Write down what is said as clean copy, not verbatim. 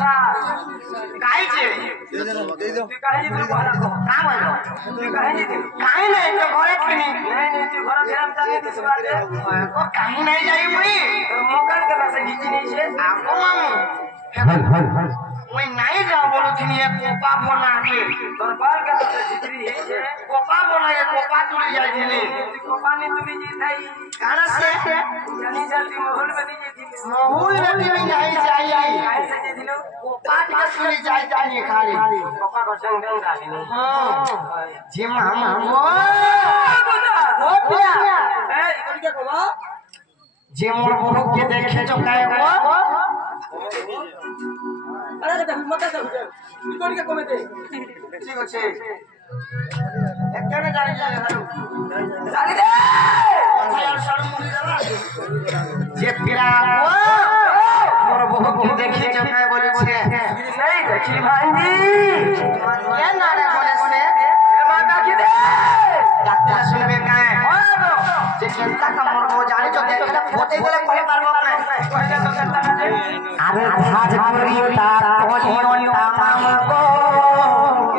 सा काई छे तू काई जी तू बोला को का बोलो तू काई जी काई नहीं तो घरे खनी नहीं तू घर घेराम जाने तू बात ओ काई नहीं जाई मुई मोकन के पास घिची नहीं छे आपो मामू ওই নাই যাও বলো তুমি এক কোপা বনাকে দরবার কে তো জিতরি হেছে কোপা বনায়ে কোপা তুলি যাইছিলি কোপা নি তুমি জিতাই কারা সে জানি জলদি মহল বনি জিতলি মহল বনি নাই যাই কাই সে জিতল কোপা কে তুলি যাই জানি খালি কোপা को संग संग गाली नहीं हां जी मामा ओ पिया ए इकोनी के कोलो जे मोर बहु के देखे जो काए को अरे मत कर इकोनी के कमे दे ठीक আছে একজনে গাড়ি যায় হারু গাড়ি দে আর সর মুড়ি দেবা যে পিরা মোর বহু के देखे जो काए बोले छे नहीं देखी भांजी के ना रे बोले से ए बात की दे ডাক্তার শুনবে কাए যে কেনটা কামর हो जाने जो देखले फोटे बोले कहे मारबो ना কইলে তো কেনটা না আরে ভাজ করি তার